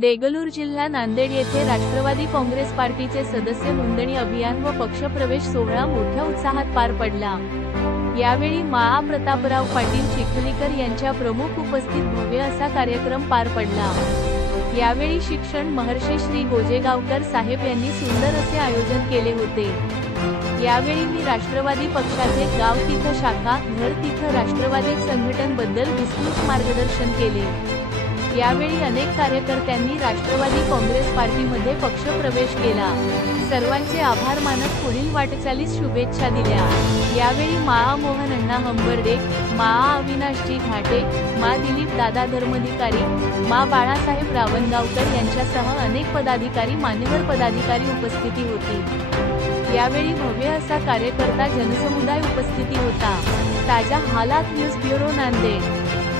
देगलूर जिल्हा नांदेड येथे राष्ट्रवादी काँग्रेस पार्टीचे सदस्य नोंदणी अभियान व पक्षप्रवेश सोहळा मोठ्या उत्साहात पार पडला। यावेळी मा. प्रतापराव पाटील चिखलीकर यांच्या प्रमुख उपस्थित भव्य असा कार्यक्रम पार पडला। यावेळी शिक्षण महर्षी श्री गोजेगावकर साहेब यांनी सुंदर असे आयोजन केले होते। यावेळी मी राष्ट्रवादी पक्षाचे गाव तिथं शाखा, घर तिथं राष्ट्रवादी संघटन बद्दल विस्तृत मार्गदर्शन केले। यावेळी अनेक कार्यकर्त्यांनी राष्ट्रवादी काँग्रेस पार्टीमध्ये पक्षप्रवेश केला। सर्वांचे आभार मानत पुढील वाटचालीस शुभेच्छा दिल्या। यावेळी मा. मोहन अण्णा हंबर्डे, मा. अविनाशजी घाटे, मा. दिलीप दादा धर्माधिकारी, मा. बाळासाहेब रावणगावकर यांच्यासह अनेक पदाधिकारी मान्यवर पदाधिकारी उपस्थिती होती। यावेळी भव्य असा कार्यकर्ता जनसमुदाय उपस्थिती होता। ताजा हालात न्यूज ब्युरो नांदेड।